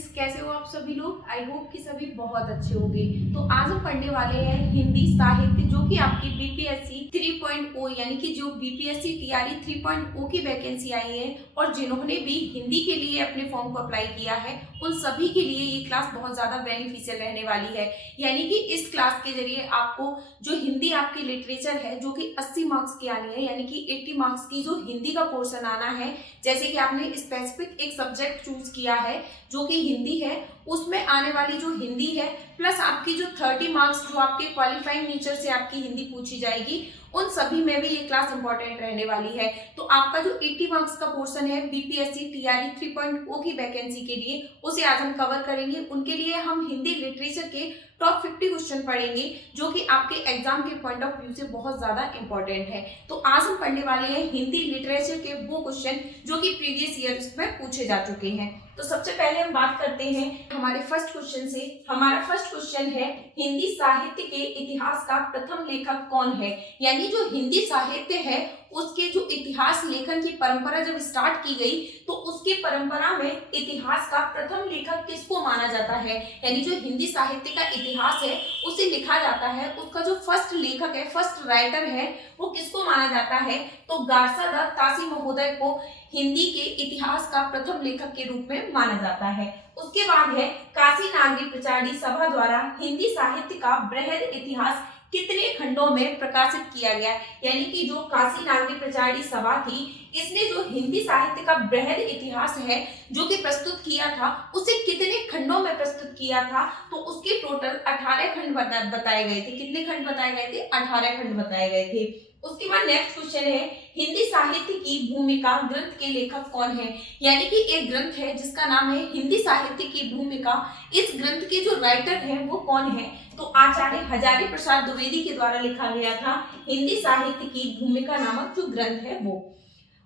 Friends, कैसे हो आप सभी लोग। आई होप कि सभी बहुत अच्छे होंगे। तो आज हम पढ़ने वाले हैं हिंदी साहित्य, जो कि आपकी बीपीएससी 3.0 यानी कि जो बीपीएससी टीआरई 3.0 की वैकेंसी आई है और जिन्होंने भी हिंदी के लिए अपने फॉर्म को अप्लाई किया है उन सभी के लिए ये क्लास बहुत ज्यादा बेनिफिशियल रहने वाली है। यानी कि इस क्लास के जरिए आपको जो हिंदी आपकी लिटरेचर है जो कि 80 मार्क्स की आनी है, यानी कि 80 मार्क्स की जो हिंदी का पोर्शन आना है, जैसे कि आपने स्पेसिफिक एक सब्जेक्ट चूज किया है जो कि हिंदी है, उसमें आने वाली जो हिंदी है प्लस आपकी जो 30 मार्क्स जो आपके क्वालिफाइंग नेचर से आपकी हिंदी पूछी जाएगी, उन सभी में भी ये क्लास इंपॉर्टेंट रहने वाली है। तो आपका जो 80 मार्क्स का पोर्शन है बीपीएससी टीआरई 3.0 की वैकेंसी के लिए, उसे आज हम कवर करेंगे। उनके लिए हम हिंदी लिटरेचर के टॉप 50 क्वेश्चन पढ़ेंगे जो कि आपके एग्जाम के पॉइंट ऑफ व्यू से बहुत ज्यादा इंपॉर्टेंट है। तो आज हम पढ़ने वाले हैं हिंदी लिटरेचर के वो क्वेश्चन जो कि प्रीवियस ईयर में पूछे जा चुके हैं। तो सबसे पहले हम बात करते हैं हमारे फर्स्ट क्वेश्चन से। हमारा फर्स्ट क्वेश्चन है हिंदी साहित्य के इतिहास का प्रथम लेखक कौन है। यानी जो हिंदी साहित्य है उसके जो इतिहास लेखन की परंपरा जब स्टार्ट की गई तो उसकी परंपरा में इतिहास का प्रथम लेखक किसको माना जाता है। यानी जो हिंदी साहित्य का इतिहास है उसे लिखा जाता है, उसका जो फर्स्ट लेखक है, फर्स्ट राइटर है, वो किसको माना जाता है, तो गार्सादा तासी महोदय को हिंदी के इतिहास का प्रथम लेखक के रूप में माना जाता है। उसके बाद है काशी नागरी प्रचारी सभा द्वारा हिंदी साहित्य का बृहद इतिहास कितने खंडों में प्रकाशित किया गया। यानी कि जो काशी नागरी प्रचारी सभा थी, इसने जो हिंदी साहित्य का बृहद इतिहास है जो कि प्रस्तुत किया था, उसे कितने खंडों में प्रस्तुत किया था, तो उसके टोटल 18 खंड बताए गए थे। कितने खंड बताए गए थे? 18 खंड बताए गए थे। उसके बाद नेक्स्ट क्वेश्चन है हिंदी साहित्य की भूमिका ग्रंथ के लेखक कौन है। यानी कि एक ग्रंथ है जिसका नाम है हिंदी साहित्य की भूमिका, इस ग्रंथ के जो राइटर है वो कौन है, तो आचार्य हजारी प्रसाद द्विवेदी के द्वारा लिखा गया था हिंदी साहित्य की भूमिका नामक जो ग्रंथ है वो।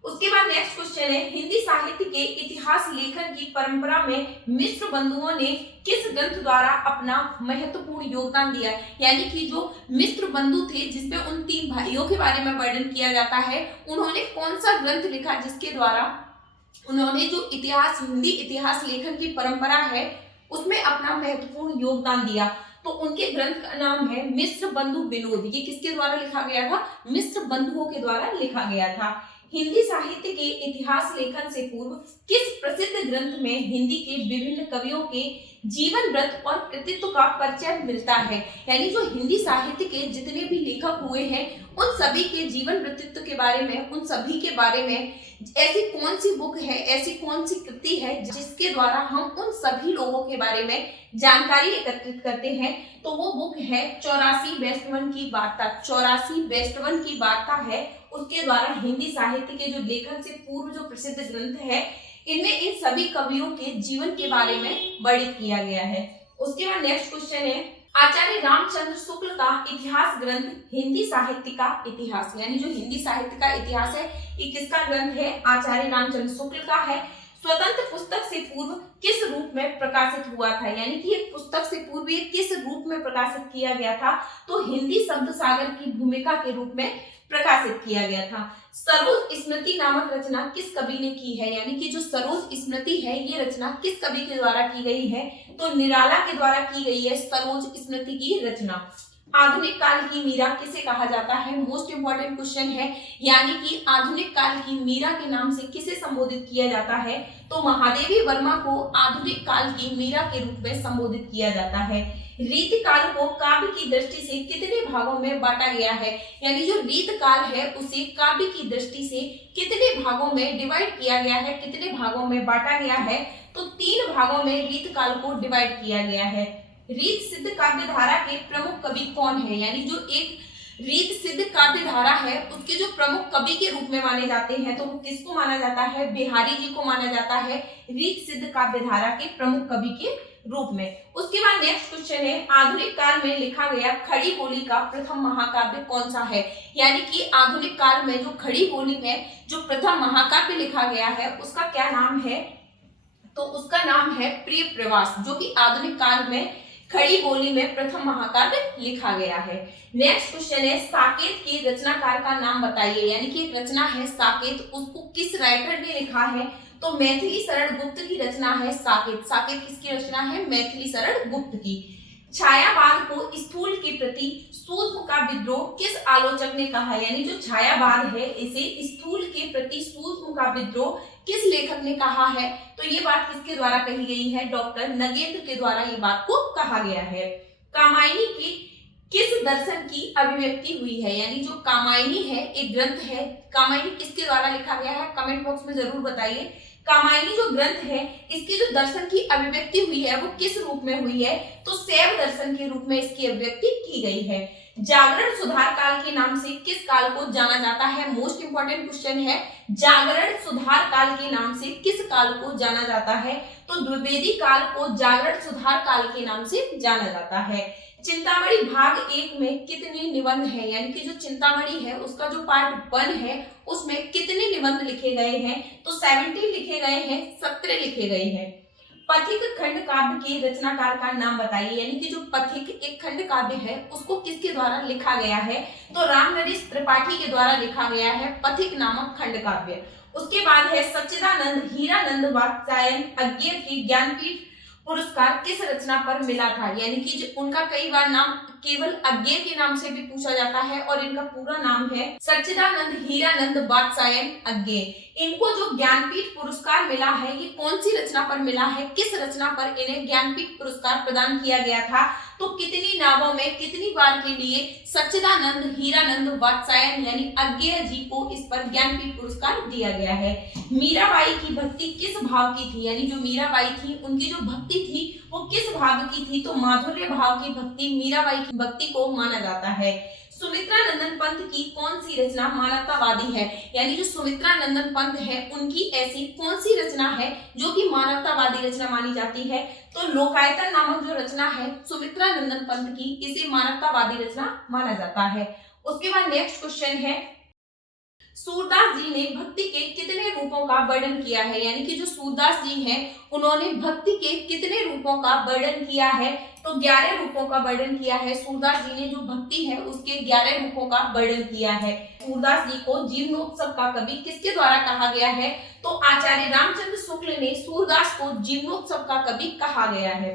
उसके बाद नेक्स्ट क्वेश्चन है हिंदी साहित्य के इतिहास लेखन की परंपरा में मिश्र बंधुओं ने किस ग्रंथ द्वारा अपना महत्वपूर्ण योगदान दिया। यानी कि जो मिश्र बंधु थे जिसमें उन 3 भाइयों के बारे में वर्णन किया जाता है, उन्होंने कौन सा ग्रंथ लिखा जिसके द्वारा उन्होंने जो इतिहास हिंदी इतिहास लेखन की परंपरा है उसमें अपना महत्वपूर्ण योगदान दिया। तो उनके ग्रंथ का नाम है मिश्र बंधु विनोद। ये किसके द्वारा लिखा गया था? मिश्र बंधुओं के द्वारा लिखा गया था। हिंदी साहित्य के इतिहास लेखन से पूर्व किस प्रसिद्ध ग्रंथ में हिंदी के विभिन्न कवियों के जीवन व्रत और कृतित्व का परिचय मिलता है। यानी जो हिंदी साहित्य के जितने भी लेखक हुए हैं उन सभी के जीवन वृत्तित्व के बारे में, उन सभी के बारे में ऐसी कौन सी बुक है, ऐसी कौन सी कृति है जिसके द्वारा हम उन सभी लोगों के बारे में जानकारी एकत्रित करते हैं, तो वो बुक है 84 वैष्णवन की वार्ता। 84 वैष्णवन की वार्ता है, उसके द्वारा हिंदी साहित्य के जो लेखन से पूर्व जो प्रसिद्ध ग्रंथ है इनमें इन सभी कवियों के जीवन के बारे में वर्णित किया गया है। उसके बाद नेक्स्ट क्वेश्चन है आचार्य रामचंद्र शुक्ल का इतिहास ग्रंथ हिंदी साहित्य का इतिहास। यानी जो हिंदी साहित्य का इतिहास है ये किसका ग्रंथ है? आचार्य रामचंद्र शुक्ल का है। स्वतंत्र पुस्तक से पूर्व किस रूप में प्रकाशित हुआ था। यानी कि एक पुस्तक से पूर्व ये किस रूप में प्रकाशित किया गया था, तो हिंदी शब्द सागर की भूमिका के रूप में प्रकाशित किया गया था। सरोज स्मृति नामक रचना किस कवि ने की है। यानी कि जो सरोज स्मृति है ये रचना किस कवि के द्वारा की गई है, तो निराला के द्वारा की गई है सरोज स्मृति की रचना। आधुनिक काल की मीरा किसे कहा जाता है? मोस्ट इंपॉर्टेंट क्वेश्चन है। यानी कि आधुनिक काल की मीरा के नाम से किसे संबोधित किया जाता है, तो महादेवी वर्मा को आधुनिक काल की मीरा के रूप में संबोधित किया जाता है। रीत काल को काव्य की दृष्टि से कितने भागों में बांटा गया है। यानी जो रीत काल है उसे काव्य की दृष्टि से कितने भागों में डिवाइड किया गया है, कितने भागों में बांटा गया है, तो 3 भागों में रीत काल को डिवाइड किया गया है। रीत सिद्ध काव्य धारा के प्रमुख कवि कौन है। यानी जो एक रीत सिद्ध काव्य धारा है उसके जो प्रमुख कवि के रूप में माने जाते हैं, तो वो किसको माना जाता है? बिहारी जी को माना जाता है रीत सिद्ध काव्य धारा के प्रमुख कवि के रूप में। उसके बाद नेक्स्ट क्वेश्चन है आधुनिक काल में लिखा गया खड़ी बोली का प्रथम महाकाव्य कौन सा है। यानी कि आधुनिक काल में जो खड़ी बोली में जो प्रथम महाकाव्य लिखा गया है उसका क्या नाम है, तो उसका नाम है प्रिय प्रवास, जो कि आधुनिक काल में खड़ी बोली में प्रथम महाकाव्य लिखा गया है। नेक्स्ट क्वेश्चन है साकेत के रचनाकार का नाम बताइए। यानी कि एक रचना है साकेत, उसको किस राइटर ने लिखा है, तो मैथिली शरण गुप्त की रचना है साकेत। साकेत किसकी रचना है? मैथिली शरण गुप्त की। छायावाद को स्थूल के प्रति सूक्ष्म का विद्रोह किस आलोचक ने कहा? यानी जो छायावाद है इसे स्थूल के प्रति सूक्ष्म का विद्रोह किस लेखक ने कहा है? तो ये बात किसके द्वारा कही गई है? डॉक्टर नगेंद्र के द्वारा ये बात को कहा गया है। कामायनी की किस दर्शन की अभिव्यक्ति हुई है? यानी जो कामायनी है एक ग्रंथ है, कामायनी किसके द्वारा लिखा गया है? कमेंट बॉक्स में जरूर बताइए। कामायनी जो ग्रंथ है इसकी जो दर्शन की अभिव्यक्ति हुई है वो किस रूप में हुई है? तो शैव दर्शन के रूप में इसकी अभिव्यक्ति की गई है। जागरण सुधार काल के नाम से किस काल को जाना जाता है? मोस्ट इंपॉर्टेंट क्वेश्चन है। जागरण सुधार काल के नाम से किस काल को जाना जाता है? तो द्विवेदी काल को जागरण सुधार काल के नाम से जाना जाता है। चिंतामणि भाग 1 में कितनी निबंध है? यानी कि जो चिंतामणि है उसका जो पार्ट 1 है उसमें कितने निबंध लिखे गए हैं? तो 17 लिखे गए हैं, 17 लिखे गए हैं। पथिक खंड काव्य के रचनाकार का नाम बताइए। यानी कि जो पथिक एक खंड काव्य है उसको किसके द्वारा लिखा गया है? तो रामनरेश त्रिपाठी के द्वारा लिखा गया है पथिक नामक खंड काव्य। उसके बाद है सच्चिदानंद हीरानंद वात्स्यायन अज्ञेय की ज्ञानपीठ पुरस्कार किस रचना पर मिला था? यानी कि उनका कई बार नाम केवल अज्ञेय के नाम से भी पूछा जाता है और इनका पूरा नाम है सच्चिदानंद हीरानंद वात्स्यायन अज्ञेय। इनको जो ज्ञानपीठ पुरस्कार मिला है ये कौन सी रचना पर मिला है? किस रचना पर इन्हें ज्ञानपीठ पुरस्कार प्रदान किया गया था? तो कितनी नावों में कितनी बार के लिए सच्चिदानंद हीरानंद वात्स्यायन यानी अज्ञेय जी को इस पर ज्ञानपीठ पुरस्कार दिया गया है। मीराबाई की भक्ति किस भाव की थी? यानी जो मीराबाई थी उनकी जो भक्ति थी वो किस भाव की थी? तो माधुर्य भाव की भक्ति मीराबाई की भक्ति को माना जाता है। सुमित्रा नंदन पंत की कौन सी रचना मानवतावादी है? यानी जो सुमित्रा नंदन पंत है उनकी ऐसी कौन सी रचना है जो कि मानवतावादी रचना मानी जाती है? तो लोकायतन नामक जो रचना है सुमित्रा नंदन पंत की, इसे मानवतावादी रचना माना जाता है। उसके बाद नेक्स्ट क्वेश्चन है सूरदास जी ने भक्ति के कितने रूपों का वर्णन किया है? यानी कि जो सूरदास जी हैं उन्होंने भक्ति के कितने रूपों का वर्णन किया है? तो 11 रूपों का वर्णन किया है। सूरदास जी ने जो भक्ति है उसके 11 रूपों का वर्णन किया है। सूरदास जी को जीवनोत्सव का कवि किसके द्वारा कहा गया है? तो आचार्य रामचंद्र शुक्ल ने सूरदास को जीवनोत्सव का कवि कहा गया है।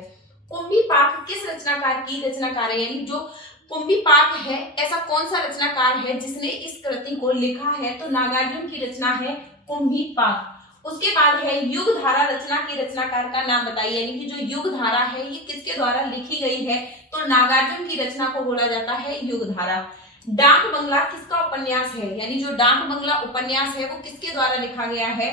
कुंभीपाक किस रचनाकार की रचनाकार है? यानी जो कुंभीपाक है ऐसा कौन सा रचनाकार है जिसने इस कृति को लिखा है? तो नागार्जुन की रचना है कुंभीपाक। उसके बाद है युगधारा रचना की रचनाकार का नाम बताइए। यानी कि जो युगधारा है ये किसके द्वारा लिखी गई है? तो नागार्जुन की रचना को बोला जाता है युगधारा। डाक बंगला किसका उपन्यास है? यानी जो डाक बंगला उपन्यास है वो किसके द्वारा लिखा गया है?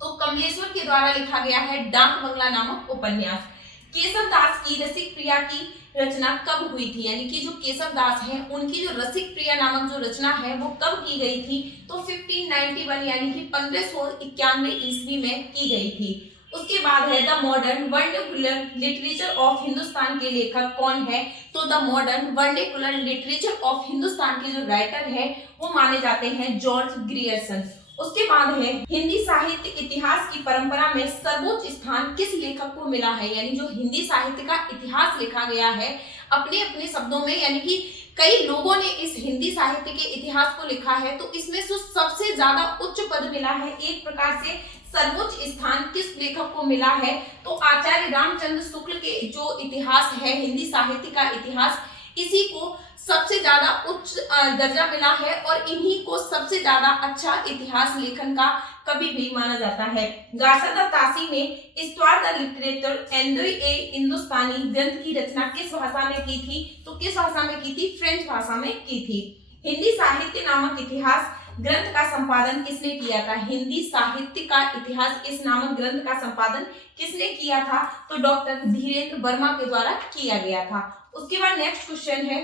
तो कमलेश्वर के द्वारा लिखा गया है डाक बंगला नामक उपन्यास। केशव दास की रसिक प्रिया की रचना कब हुई थी? यानी कि जो केशव दास है उनकी जो रसिक प्रिया नामक जो रचना है वो कब की गई थी? तो 1591 यानी कि 1591 ईस्वी में की गई थी। उसके बाद है the modern vernacular literature of Hindustan के लेखक कौन है? तो the modern vernacular literature of Hindustan के जो राइटर है वो माने जाते हैं जॉर्ज ग्रियर्सन। उसके बाद है हिंदी साहित्य इतिहास की परंपरा में सर्वोच्च स्थान किस लेखक को मिला है? यानी जो हिंदी साहित्य का इतिहास लिखा गया है अपने अपने शब्दों में, यानी कि कई लोगों ने इस हिंदी साहित्य के इतिहास को लिखा है, तो इसमें से सबसे ज्यादा उच्च पद मिला है, एक प्रकार से सर्वोच्च स्थान किस लेखक को मिला है? तो आचार्य रामचंद्र शुक्ल के जो इतिहास है हिंदी साहित्य का इतिहास, इसी को सबसे ज्यादा उच्च दर्जा मिला है और इन्हीं को सबसे ज्यादा अच्छा इतिहास लेखन का कवि भी माना जाता है। गासादा तासी ने इस्त्वार द लिटरेचर एंड ए हिंदुस्तानी ग्रंथ की रचना किस भाषा में की थी? तो किस भाषा में की थी? फ्रेंच भाषा में की थी। हिंदी साहित्य नामक इतिहास ग्रंथ का संपादन किसने किया था? हिंदी साहित्य का इतिहास इस नामक ग्रंथ का संपादन किसने किया था? तो डॉक्टर धीरेन्द्र वर्मा के द्वारा किया गया था। उसके बाद नेक्स्ट क्वेश्चन है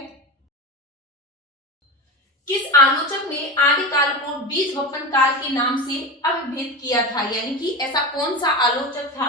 किस आलोचक ने आदिकाल को बीज वपन काल के नाम से अभिहित किया था? यानी कि ऐसा कौन सा आलोचक था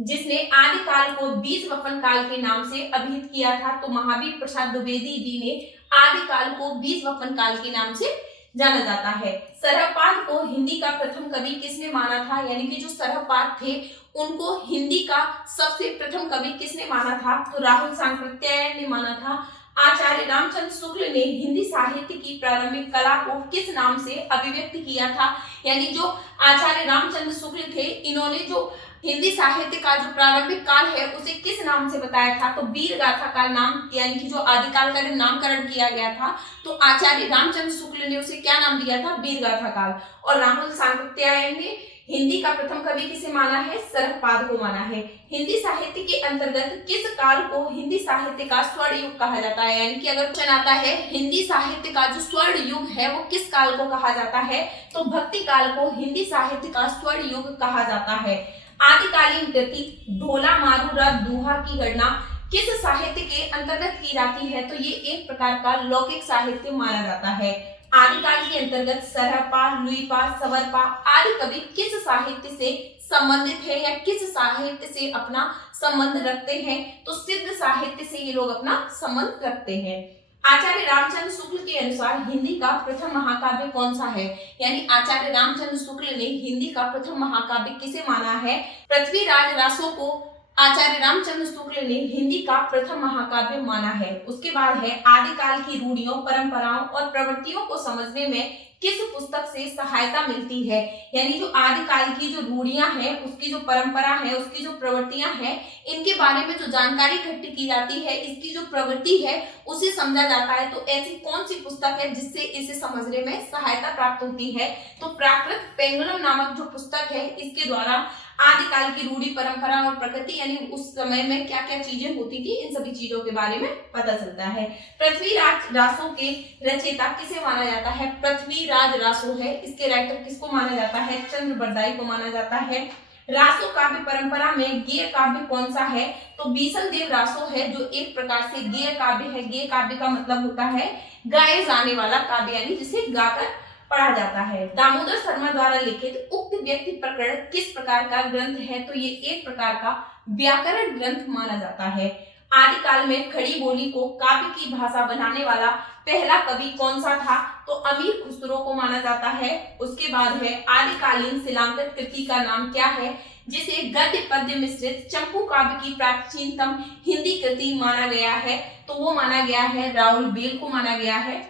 जिसने आदिकाल को बीज वपन काल के नाम से अभिहित किया था? तो महावीर प्रसाद द्विवेदी जी ने आदिकाल को बीज वपन काल के नाम से जाना जाता है। सरहपाद को हिंदी का प्रथम कवि किसने माना था? यानी कि जो सरहपाद थे उनको हिंदी का सबसे प्रथम कवि किसने माना था? तो राहुल सांकृत्यायन ने माना था। आचार्य रामचंद्र शुक्ल ने हिंदी साहित्य की प्रारंभिक कला को किस नाम से अभिव्यक्त किया था? यानी जो आचार्य रामचंद्र शुक्ल थे, इन्होंने जो हिंदी साहित्य का जो प्रारंभिक काल है उसे किस नाम से बताया था? तो वीर गाथा काल नाम, यानी कि जो आदिकाल का नामकरण किया गया था, तो आचार्य रामचंद्र शुक्ल ने उसे क्या नाम दिया था? वीर गाथा काल। और राहुल सांकृत्यायन ने हिंदी का प्रथम कवि किसे माना है? शरभपाद को माना है। हिंदी साहित्य के अंतर्गत किस काल को हिंदी साहित्य का स्वर्ण युग कहा जाता है? यानी कि अगर क्वेश्चन आता है हिंदी साहित्य का जो स्वर्ण युग है वो किस काल को कहा जाता है, तो भक्ति काल को हिंदी साहित्य का स्वर्ण युग कहा जाता है। आदिकालीन कृति ढोला मारूरा दोहा की गणना किस साहित्य के अंतर्गत की जाती है? तो ये एक प्रकार का लौकिक साहित्य माना जाता है। आदिकाल के अंतर्गत सरहपा, लुईपा, सवरपा आदि कवि किस साहित्य से संबंधित है या किस साहित्य से अपना संबंध रखते हैं? तो सिद्ध साहित्य से ये लोग अपना संबंध रखते हैं। आचार्य रामचंद्र शुक्ल के अनुसार हिंदी का प्रथम महाकाव्य कौन सा है? यानी आचार्य रामचंद्र शुक्ल ने हिंदी का प्रथम महाकाव्य किसे माना है? पृथ्वीराज रासो को आचार्य रामचंद्र शुक्ल ने हिंदी का प्रथम महाकाव्य माना है। उसके बाद है आदिकाल की रूढ़ियों, परंपराओं और प्रवृत्तियों को समझने में किस पुस्तक से सहायता मिलती है? यानी जो आदिकाल की जो रूढ़ियां हैं, उसकी जो परंपरा है, उसकी जो प्रवृत्तियां हैं, इनके बारे में जो जानकारी इकट्ठी की जाती है, इसकी जो प्रवृत्ति है उसे समझा जाता है। तो ऐसी कौन सी पुस्तक है जिससे इसे समझने में सहायता प्राप्त होती है? तो प्राकृत पेंगुलम नामक जो पुस्तक है, इसके द्वारा आदिकाल की रूढ़ी, परंपरा और प्रकृति, यानी उस समय में क्या क्या चीजें होती थी, इन सभी चीजों के बारे में पता चलता है। पृथ्वीराज रासो के रचयिता किसे माना जाता है? पृथ्वीराज रासो है। इसके राइटर किसको माना जाता है? चंद्र बरदाई को माना जाता है। रासो काव्य परंपरा में गेय काव्य कौन सा है? तो बीसल देव रासो है, जो एक प्रकार से गेय काव्य है। गेय काव्य का मतलब होता है गाए जाने वाला काव्य, यानी जिसे गाकर पढ़ा जाता है। दामोदर शर्मा द्वारा लिखित उक्त व्यक्ति प्रकरण किस प्रकार का ग्रंथ है? तो ये एक प्रकार का व्याकरण ग्रंथ माना जाता है। आदिकाल में खड़ी बोली को काव्य की भाषा बनाने वाला पहला कवि कौन सा था? तो अमीर खुसरो को माना जाता है। उसके बाद है आदिकालीन शिलांकित कृति का नाम क्या है, जिसे गद्य पद्य मिश्रित चंपू काव्य की प्राचीनतम हिंदी कृति माना गया है? तो वो माना गया है राहुल बेल को माना गया है।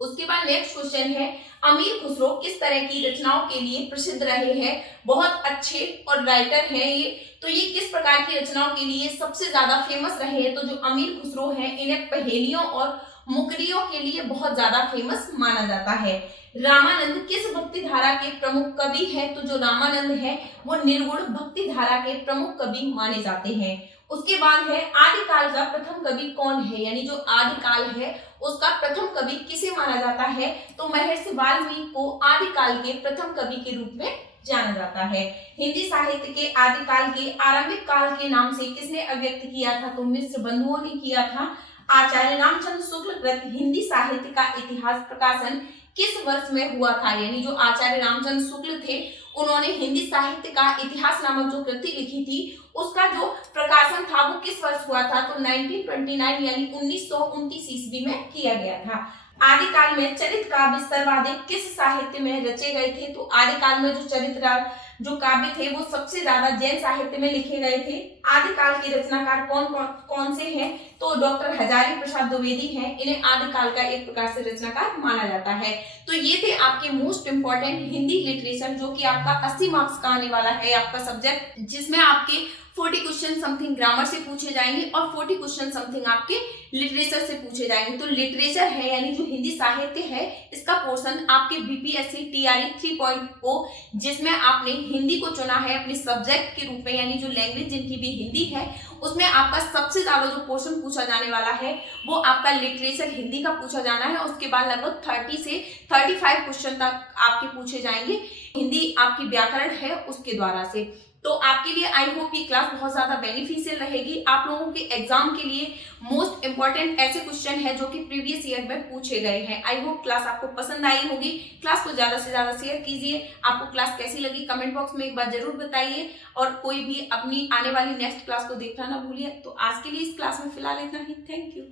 उसके बाद नेक्स्ट क्वेश्चन है, अमीर खुसरो किस तरह की रचनाओं के लिए प्रसिद्ध रहे हैं? बहुत अच्छे और राइटर हैं ये, तो ये किस प्रकार की रचनाओं के लिए सबसे ज्यादा फेमस रहे हैं? तो जो अमीर खुसरो हैं, इन्हें पहेलियों और मुकरियों के लिए बहुत ज्यादा फेमस माना जाता है। रामानंद किस भक्ति धारा के प्रमुख कवि हैं? तो जो रामानंद है वो निर्गुण भक्ति धारा के प्रमुख कवि माने जाते हैं। उसके बाद है आदिकाल का प्रथम कवि कौन है? यानी जो आदिकाल है उसका प्रथम कवि किसे माना जाता है? तो महर्षि वाल्मीकि को आदिकाल के प्रथम कवि के रूप में जाना जाता है। हिंदी साहित्य के आदिकाल के आरंभिक काल के नाम से किसने अभिव्यक्त किया था? तो मिश्र बंधुओं ने किया था। आचार्य रामचंद्र शुक्ल कृत हिंदी साहित्य का इतिहास प्रकाशन किस वर्ष में हुआ था? यानी जो आचार्य रामचंद्र शुक्ल थे, उन्होंने हिंदी साहित्य का इतिहास नामक जो कृति लिखी थी, उसका जो प्रकाशन था वो किस वर्ष हुआ था? तो 1929 यानी 1929 ईस्वी में किया गया था। आदिकाल में चरित काव्य सर्वाधिक किस साहित्य में रचे गए थे? तो आदिकाल में जो चरित्र जो काव्य थे वो सबसे ज्यादा जैन साहित्य में लिखे गए थे। आदिकाल के रचनाकार कौन से हैं? तो डॉक्टर हजारी प्रसाद द्विवेदी हैं। इन्हें आदिकाल का एक प्रकार से रचनाकार माना जाता है। तो ये थे आपके मोस्ट इंपॉर्टेंट हिंदी लिटरेचर, जो कि आपका 80 मार्क्स का आने वाला है आपका सब्जेक्ट, जिसमें आपके 40 क्वेश्चन समथिंग ग्रामर से पूछे जाएंगे और 40 क्वेश्चन समथिंग आपके लिटरेचर से पूछे जाएंगे। तो लिटरेचर है यानी जो हिंदी साहित्य है, इसका पोर्शन आपके बीपीएससी टीआरई 3.0, जिसमें आपने हिंदी को चुना है अपने सब्जेक्ट के रूप में, यानी जो लैंग्वेज जिनकी भी हिंदी है, उसमें आपका सबसे ज्यादा जो पोर्शन पूछा जाने वाला है वो आपका लिटरेचर हिंदी का पूछा जाना है। उसके बाद लगभग 30 से 35 क्वेश्चन तक आपके पूछे जाएंगे हिंदी आपकी व्याकरण है उसके द्वारा से। तो आपके लिए आई होप ये क्लास बहुत ज्यादा बेनिफिशियल रहेगी। आप लोगों के एग्जाम के लिए मोस्ट इंपॉर्टेंट ऐसे क्वेश्चन है जो कि प्रीवियस ईयर में पूछे गए हैं। आई होप क्लास आपको पसंद आई होगी। क्लास को ज्यादा से ज्यादा शेयर कीजिए। आपको क्लास कैसी लगी कमेंट बॉक्स में एक बार जरूर बताइए, और कोई भी अपनी आने वाली नेक्स्ट क्लास को देखना ना भूलिए। तो आज के लिए इस क्लास में फिलहाल इतना ही। Thank you.